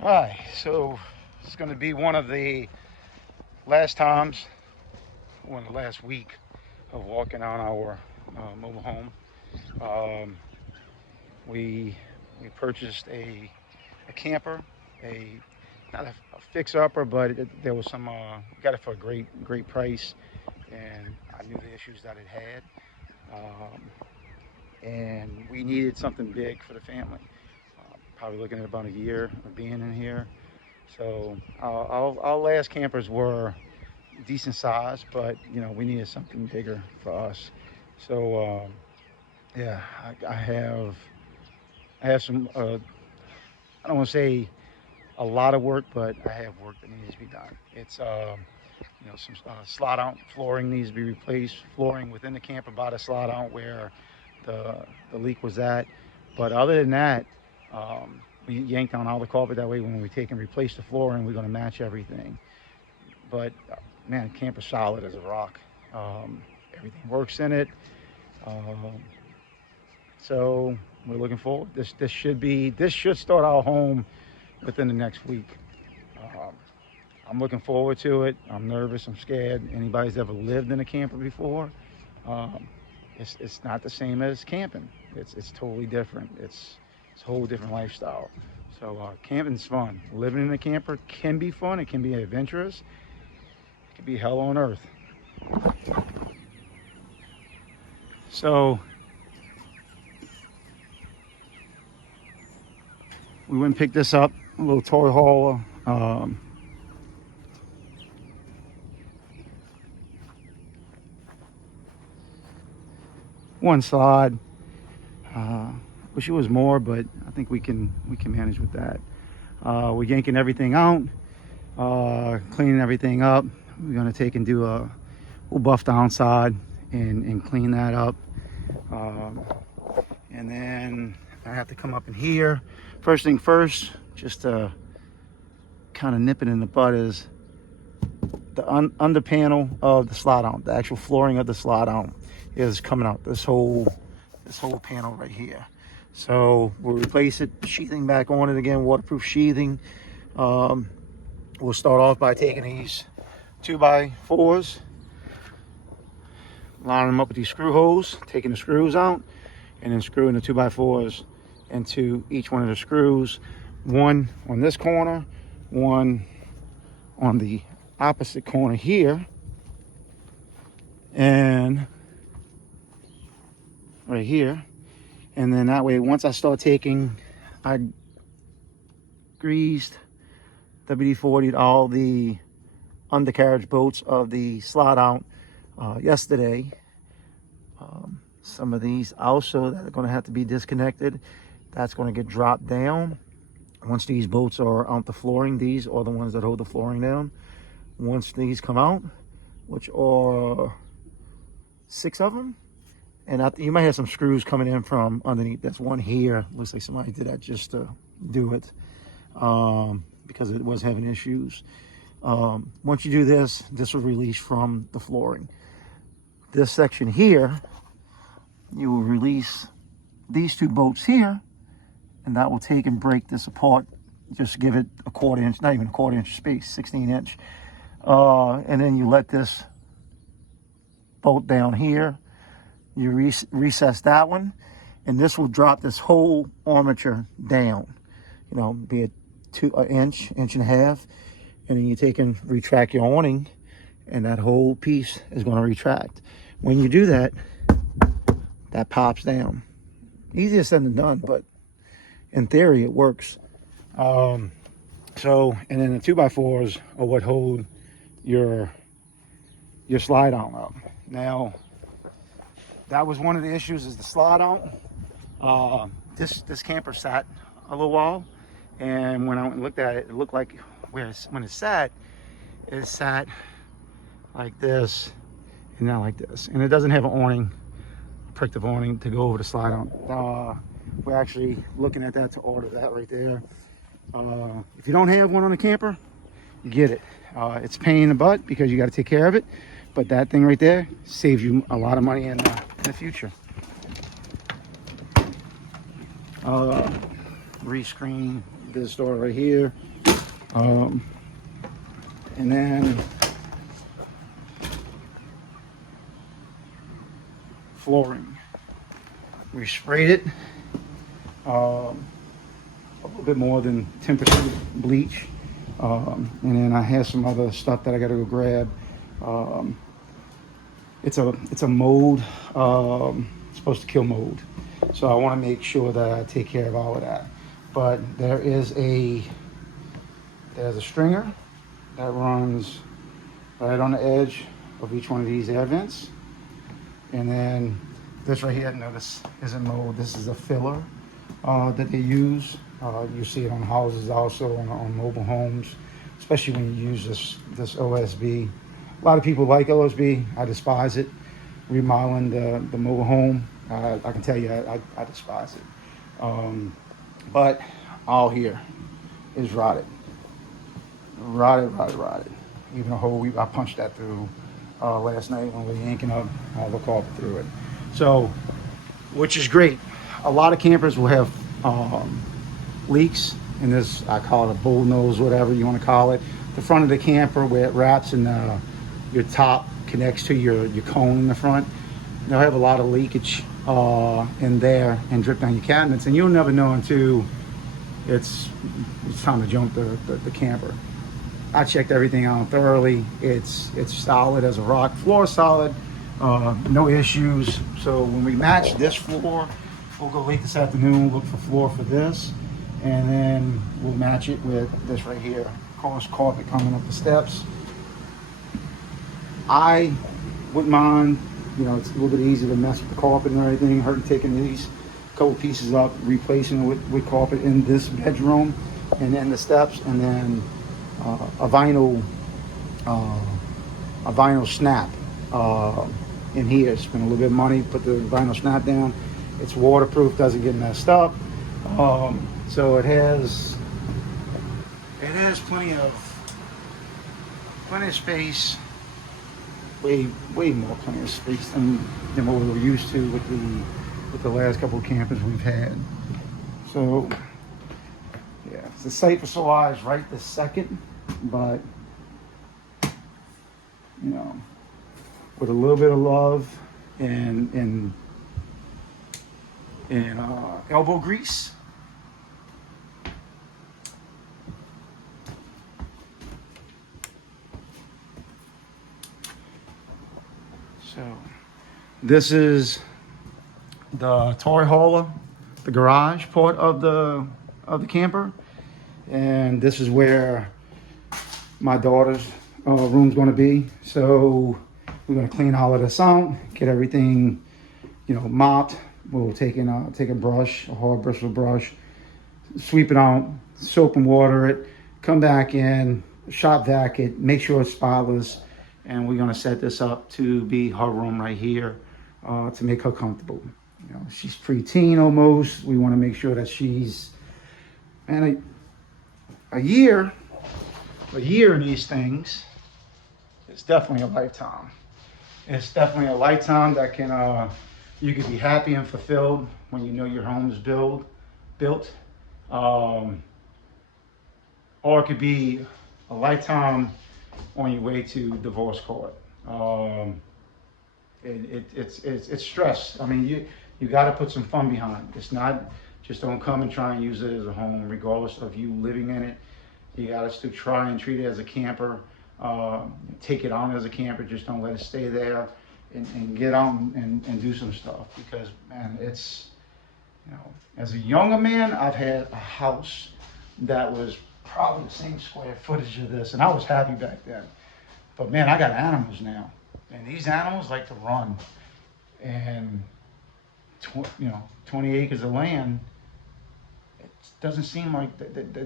All right, so it's going to be one of the last times, one of the last week of walking on our mobile home. Um, we we purchased a camper, a not a fixer upper, but there was some. We got it for a great price, and I knew the issues that it had, and we needed something big for the family. Probably looking at about a year of being in here. So our last campers were decent size, but we needed something bigger for us. So yeah, I have some. I don't want to say a lot of work, but I have work that needs to be done. It's some slot out flooring needs to be replaced. Flooring within the camper by the slot out where the leak was at. But other than that, we yanked down all the carpet. That way, when we take and replace the flooring, we're going to match everything. But man, the camper's solid as a rock. Everything works in it. Um, so we're looking forward. This should start our home within the next week. Um, I'm looking forward to it. I'm nervous. I'm scared. Anybody's ever lived in a camper before? Um, it's not the same as camping. It's totally different. It's a whole different lifestyle. So camping's fun. Living in a camper can be fun. It can be adventurous. It can be hell on earth. So we went and picked this up, a little toy hauler. One slide. Wish it was more, but I think we can manage with that. We're yanking everything out, cleaning everything up. We're gonna take and do we'll buff downside and clean that up. And then I have to come up in here. First thing first, just to kind of nip it in the bud, is the under panel of the slide out. The actual flooring of the slide out is coming out. This whole panel right here. So we'll replace it, sheathing back on it again, waterproof sheathing. We'll start off by taking these 2x4s, lining them up with these screw holes, taking the screws out, and then screwing the 2x4s into each one of the screws. One on this corner, one on the opposite corner here, and right here. And then that way, once I start taking, I greased, WD-40'd all the undercarriage bolts of the slide out yesterday. Some of these also that are going to have to be disconnected. That's going to get dropped down. Once these bolts are out the flooring, these are the ones that hold the flooring down. Once these come out, which are 6 of them, and you might have some screws coming in from underneath. That's one here. Looks like somebody did that just to do it, because it was having issues. Once you do this, this will release from the flooring. This section here, you will release these 2 bolts here, and that will take and break this apart. Just give it a 1/4 inch, not even a 1/4 inch space, 16 inch. And then you let this bolt down here. You recess that one, and this will drop this whole armature down, be it an inch and a half, and then you take and retract your awning, and that whole piece is going to retract. When you do that, that pops down. Easier said than done, but in theory it works. And then the 2x4s are what hold your slide out up. Now, that was one of the issues, is the slide out. This camper sat a little while, and when I went and looked at it, it looked like when it sat like this and not like this. And it doesn't have an awning, protective awning to go over the slide out. We're actually looking at that to order that right there. If you don't have one on a camper, you get it. It's a pain in the butt because you got to take care of it, but that thing right there saves you a lot of money in the future. Rescreen this door right here. And then flooring. We sprayed it a little bit more than 10% bleach. And then I have some other stuff that I gotta go grab. It's a mold, supposed to kill mold. So I want to make sure that I take care of all of that. But there's a stringer that runs right on the edge of each one of these air vents. And then this right here, notice, isn't mold. This is a filler that they use. You see it on houses also, on mobile homes, especially when you use this OSB. A lot of people like OSB. I despise it. Remodeling the mobile home, I can tell you, I despise it. But all here is rotted. Rotted. Even a hole, I punched that through last night when we were yanking up all the carpet through it. So, which is great. A lot of campers will have leaks in this, I call it a bull nose, whatever you want to call it. The front of the camper where it wraps and your top connects to your cone in the front. They'll have a lot of leakage in there and drip down your cabinets, and you'll never know until it's time to jump the camper. I checked everything out thoroughly. It's solid as a rock. Floor is solid, no issues. So when we match this floor, we'll go late this afternoon, look for floor for this, and then we'll match it with this right here. Of course, carpet coming up the steps. I wouldn't mind, you know, it's a little bit easier to mess with the carpet and everything, taking these couple pieces up, replacing it with carpet in this bedroom and then the steps, and then a vinyl snap in here. Spend a little bit of money, put the vinyl snap down. It's waterproof, doesn't get messed up. So it has plenty of space. Way more plenty of space than what we were used to with the last couple of campers we've had. So yeah, the site for Solar is right this second, but you know, with a little bit of love and elbow grease, so this is the toy hauler, the garage part of the camper, and this is where my daughter's room's going to be. So we're going to clean all of this out, get everything, you know, mopped. We'll take a brush, a hard bristle brush, sweep it out, soap and water it, come back in, shop vac it, make sure it's spotless. And we're gonna set this up to be her room right here to make her comfortable. You know, she's preteen almost. We want to make sure that she's, and a year in these things is definitely a lifetime. It's definitely a lifetime that can you could be happy and fulfilled when you know your home is built, or it could be a lifetime on your way to divorce court. It's stress. I mean, you got to put some fun behind it. It's not just don't come and try and use it as a home, regardless of you living in it. You got to still try and treat it as a camper. Take it on as a camper. Just don't let it stay there, and get on and do some stuff. Because man, it's, you know, as a younger man, I've had a house that was probably the same square footage of this, and I was happy back then. But man, I got animals now, and these animals like to run, and 20 acres of land, it doesn't seem like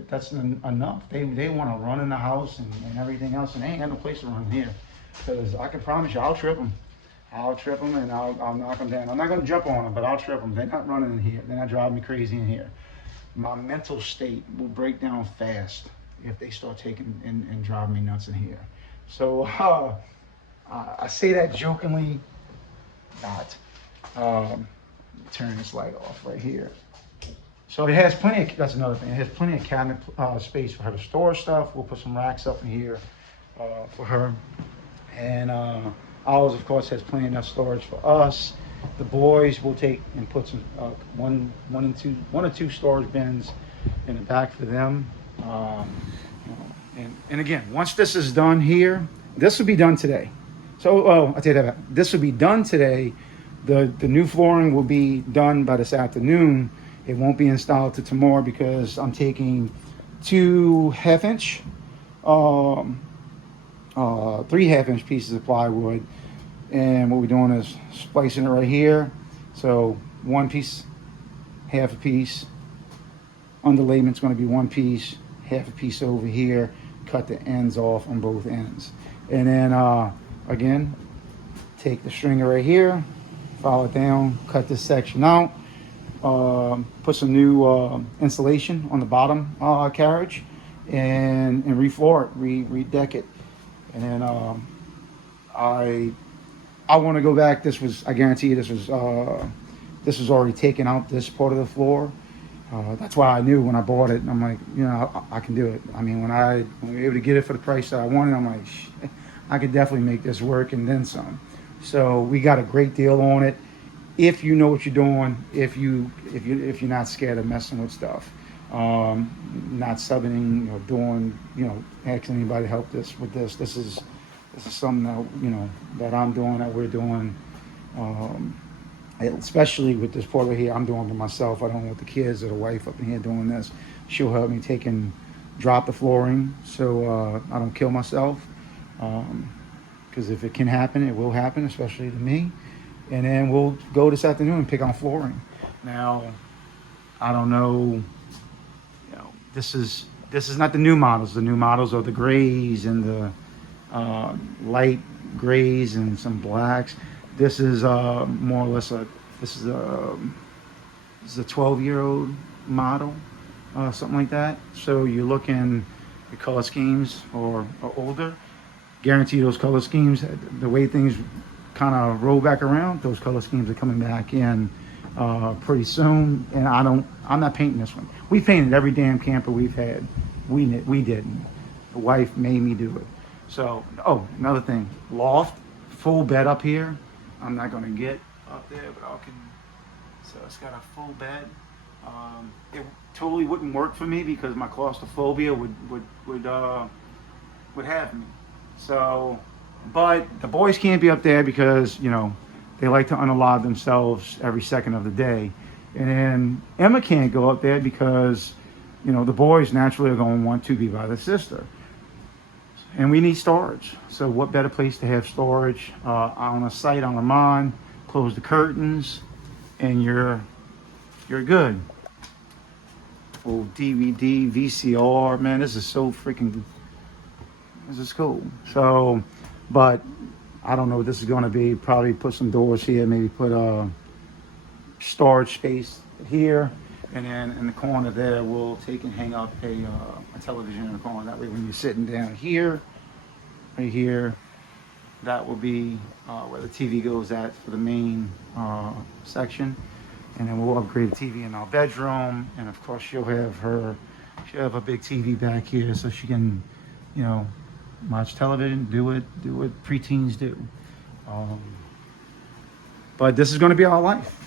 that's enough. They want to run in the house and everything else, and they ain't got no place to run here. Because I can promise you, I'll trip them and I'll knock them down. I'm not going to jump on them, but I'll trip them. They're not running in here. They're not driving me crazy in here. My mental state will break down fast if they start taking and driving me nuts in here. So I say that jokingly, not. Turn this light off right here. So it has plenty of, that's another thing, it has plenty of cabinet space for her to store stuff. We'll put some racks up in here for her. And ours, of course, has plenty enough storage for us. The boys will take and put some one or two storage bins in the back for them. And again, once this is done here, this will be done today. So, I'll tell you that. This will be done today. The new flooring will be done by this afternoon. It won't be installed till tomorrow because I'm taking 2 1/2 inch, 3 1/2 inch pieces of plywood, and what we're doing is splicing it right here. So 1 piece, 1/2 a piece. Underlayment's going to be 1 piece, 1/2 a piece over here. Cut the ends off on both ends, and then again, take the stringer right here, follow it down, cut this section out. Put some new insulation on the bottom carriage, and refloor it, redeck it, and then I want to go back. I guarantee you, this was already taken out, this part of the floor. That's why I knew when I bought it. I'm like, I can do it. I mean, when we were able to get it for the price that I wanted, I'm like, I could definitely make this work and then some. So we got a great deal on it. If you know what you're doing, if you're not scared of messing with stuff, not subbing or doing, asking anybody to help with this. This is something that that I'm doing, that we're doing. Especially with this part right here, I'm doing it myself. I don't want the kids or the wife up in here doing this. She'll help me drop the flooring so I don't kill myself. Because if it can happen, it will happen, especially to me. And then we'll go this afternoon and pick on flooring. Now, I don't know, this is not the new models. The new models are the grays and the light grays and some blacks. This is more or less this is a 12-year-old model, something like that. So you're looking, the color schemes are older. Guarantee those color schemes, the way things kind of roll back around, those color schemes are coming back in pretty soon. And I'm not painting this one. We painted every damn camper we've had. We didn't. The wife made me do it. So, another thing, loft, full bed up here. I'm not gonna get up there, but so it's got a full bed. It totally wouldn't work for me because my claustrophobia would have me. So, but the boys can't be up there because, they like to unalive themselves every second of the day. And then Emma can't go up there because, the boys naturally are going to want to be by the sister. And we need storage. So what better place to have storage on a site on Lamont? Close the curtains and you're good. Oh, DVD, VCR, man, this is cool. So, but I don't know what this is going to be. Probably put some doors here, maybe put a storage space here, and then in the corner there, we'll take and hang up a television in the corner. That way, when you're sitting down here, right here, that will be where the TV goes at for the main section. And then we'll upgrade the TV in our bedroom, and of course she'll have a big TV back here so she can, watch television, do what preteens do. But this is going to be our life.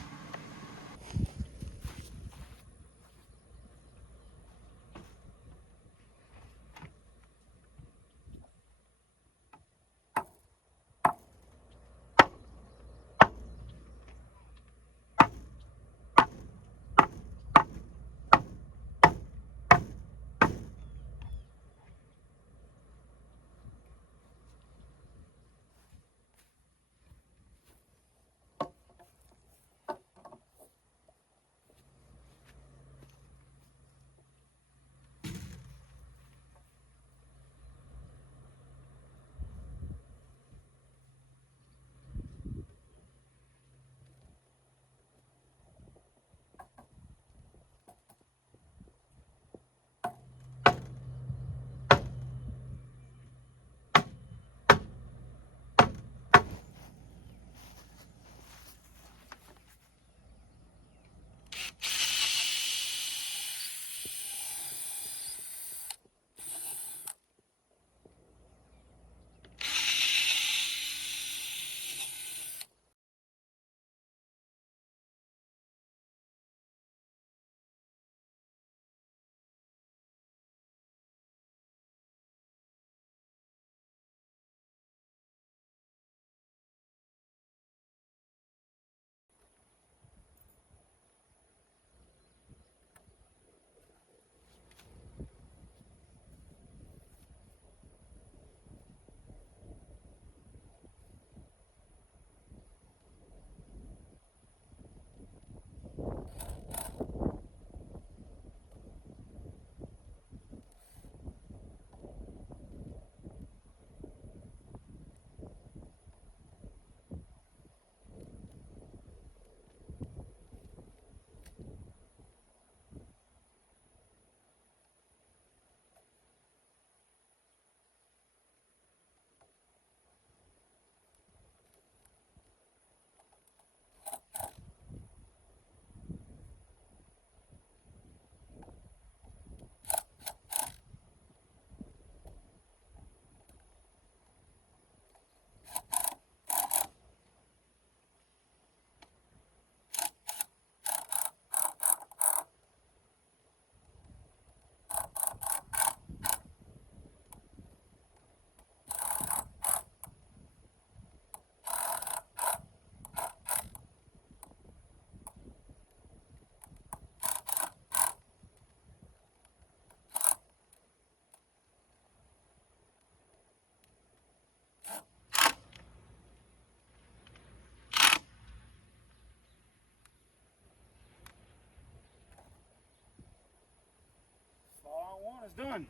is done.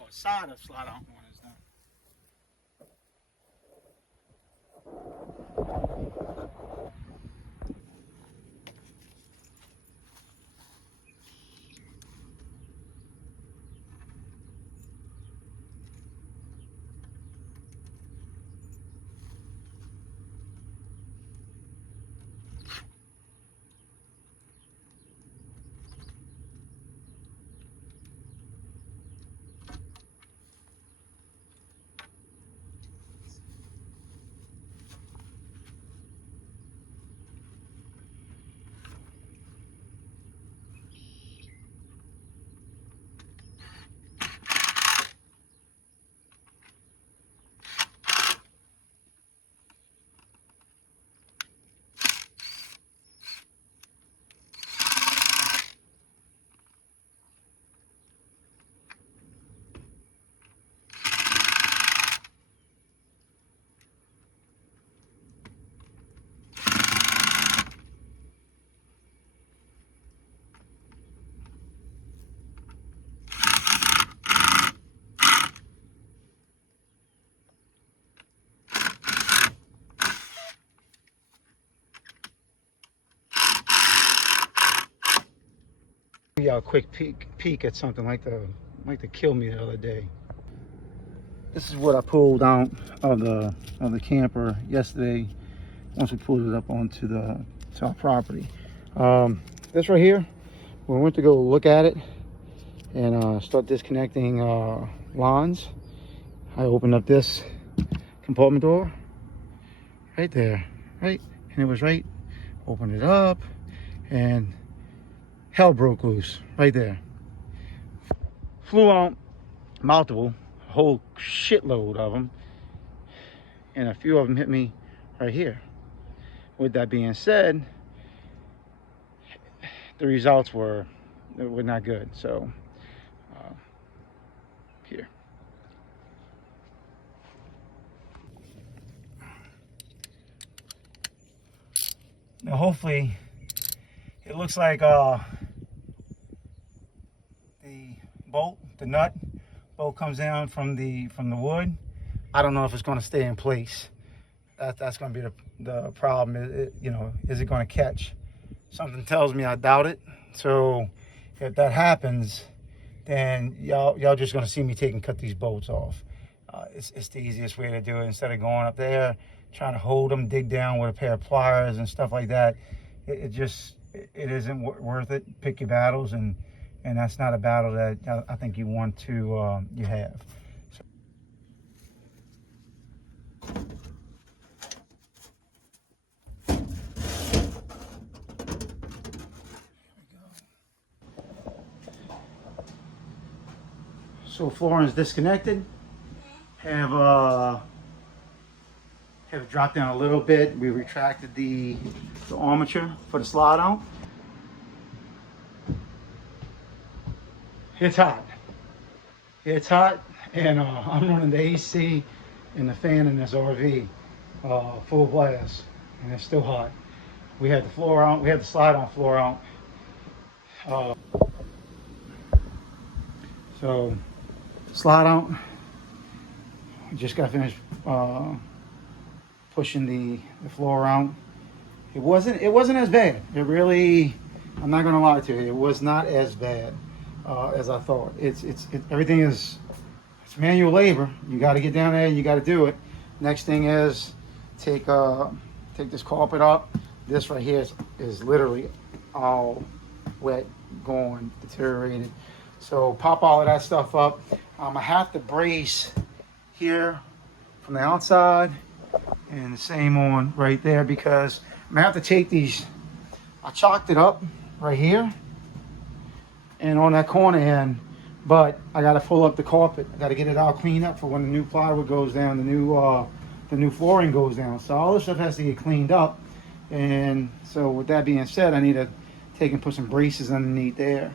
Oh, side of slide out one is done. Y'all a quick peek at something like to kill me the other day. This is what I pulled out of the camper yesterday once we pulled it up onto to our property. This right here, we went to go look at it and start disconnecting lines. I opened up this compartment door right there, right, and it was right. Opened it up and hell broke loose right there. Flew out multiple, a whole shitload of them, and a few of them hit me right here. With that being said, the results were not good. So here. Now hopefully it looks like the nut bolt comes down from the wood. I don't know if it's going to stay in place. That's going to be the problem. You know, is it going to catch? Something tells me I doubt it. So if that happens, then y'all just going to see me cut these bolts off. It's the easiest way to do it. Instead of going up there trying to hold them, dig down with a pair of pliers and stuff like that, it isn't worth it. Pick your battles, and that's not a battle that I think you want to you have. So. So flooring is disconnected. Have dropped down a little bit. We retracted the armature for the slide out. It's hot. It's hot, and I'm running the AC and the fan in this RV full blast, and it's still hot. We had the floor out. We had the slide on floor out. So slide out. Just got finished pushing the floor out. It wasn't as bad. It really, I'm not gonna lie to you, it was not as bad as I thought. Everything is, it's manual labor. You got to get down there and you got to do it. Next thing is take this carpet up. This right here is literally all wet, gone, deteriorated. So pop all of that stuff up. I have to brace here from the outside, and the same on right there, because I'm gonna have to take these. I chalked it up right here and on that corner end, but I got to pull up the carpet. I got to get it all cleaned up for when the new plywood goes down, the new flooring goes down. So all this stuff has to get cleaned up. And so with that being said, I need to take and put some braces underneath there.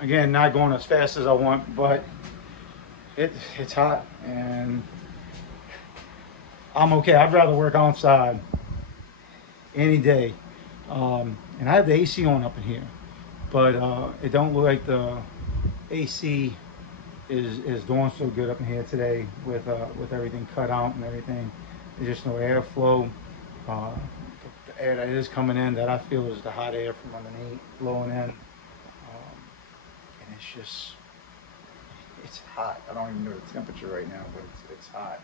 Again, not going as fast as I want, but it's hot and I'm okay. I'd rather work outside any day. And I have the AC on up in here, but it don't look like the AC is doing so good up in here today with everything cut out and everything. There's just no airflow. Uh, the air that is coming in that I feel is the hot air from underneath blowing in, and it's hot. I don't even know the temperature right now, but it's hot.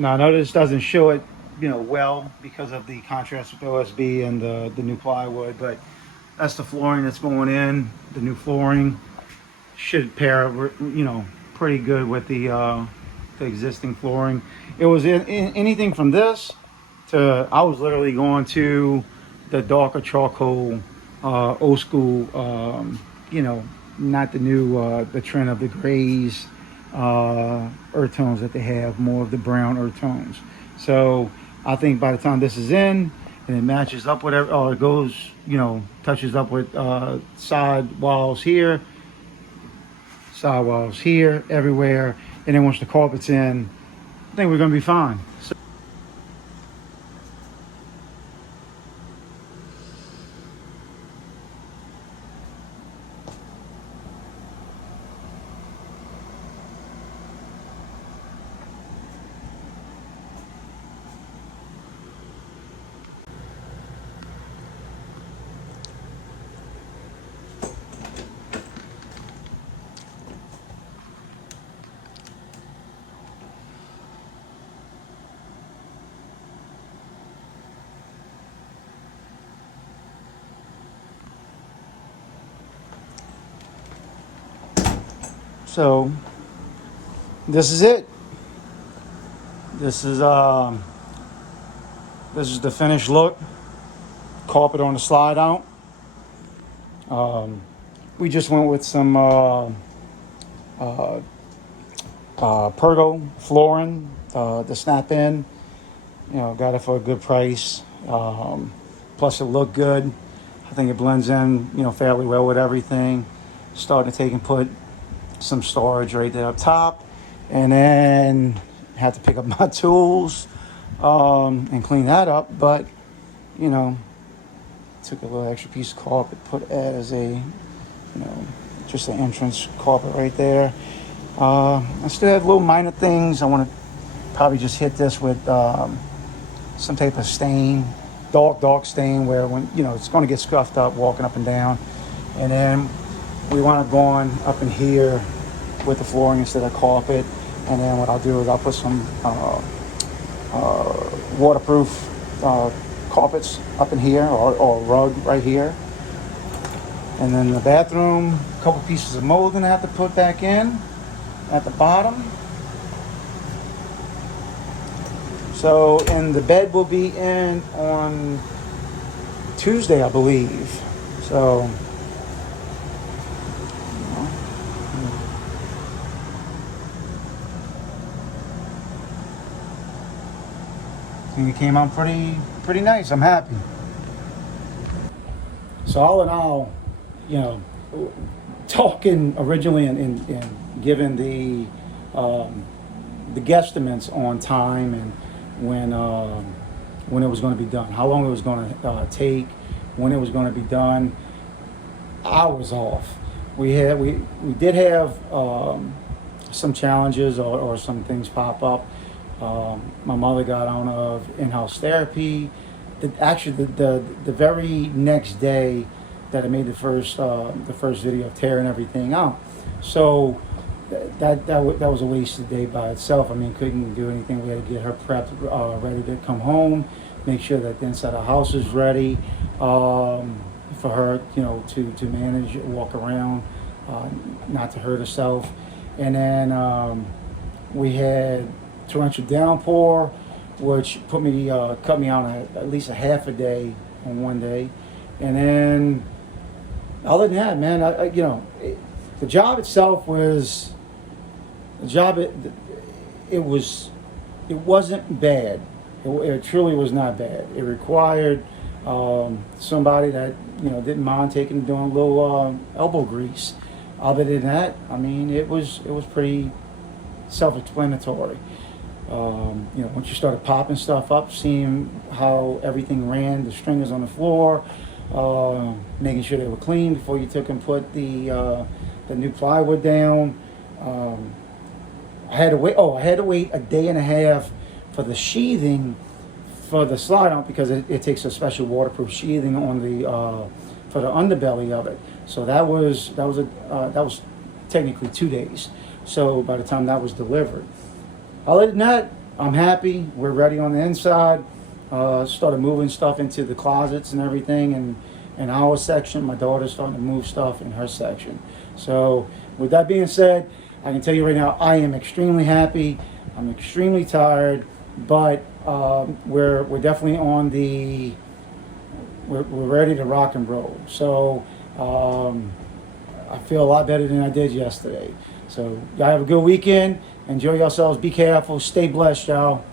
Now I know this doesn't show it, well because of the contrast with OSB and the new plywood, but that's the flooring that's going in. The new flooring should pair, pretty good with the existing flooring. It was in anything from this to I was literally going to the darker charcoal, old school, not the new the trend of the grays, earth tones that they have, more of the brown earth tones. So I think by the time this is in and it matches up with or it goes, touches up with side walls here, everywhere, and then once the carpet's in, I think we're gonna be fine. So this is it. This is the finished look. Carpet on the slide out. We just went with some Pergo flooring, the snap in. Got it for a good price. Plus it looked good. I think it blends in, fairly well with everything. Starting to take and put some storage right there up top, and then had to pick up my tools and clean that up. But took a little extra piece of carpet, put as a just an entrance carpet right there. I still have little minor things. I want to probably just hit this with some type of stain, dark stain, where when it's going to get scuffed up walking up and down. And then we want to go on up in here with the flooring instead of carpet. And then what I'll do is I'll put some waterproof carpets up in here, or a rug right here. And then the bathroom, a couple pieces of molding I have to put back in at the bottom. So, and the bed will be in on Tuesday, I believe. So, I think it came out pretty nice. I'm happy. So all in all, talking originally and given the the guesstimates on time and when it was going to be done, how long it was going to take, when it was going to be done. I was off. We did have some challenges or some things pop up. My mother got on of in-house therapy. Actually, the very next day that I made the first video of tearing everything out. So that was a wasted day by itself. I mean, couldn't do anything. We had to get her prepped, ready to come home, make sure that the inside of the house is ready for her, to manage, walk around, not to hurt herself. And then we had torrential downpour, which cut me out at least a half a day on one day. And then other than that, man, the job itself was it wasn't bad. It truly was not bad. It required somebody that didn't mind doing a little elbow grease. Other than that, I mean, it was pretty self-explanatory. Once you started popping stuff up, seeing how everything ran, the stringers on the floor, making sure they were clean before you took and put the new plywood down. I had to wait a day and a half for the sheathing for the slide out, because it takes a special waterproof sheathing on the for the underbelly of it. So that was technically 2 days. So by the time that was delivered, other than that, I'm happy. We're ready on the inside. Started moving stuff into the closets and everything, and our section. My daughter's starting to move stuff in her section. So with that being said, I can tell you right now, I am extremely happy. I'm extremely tired, but we're definitely on the. We're ready to rock and roll. So I feel a lot better than I did yesterday. So y'all have a good weekend. Enjoy yourselves. Be careful. Stay blessed, y'all.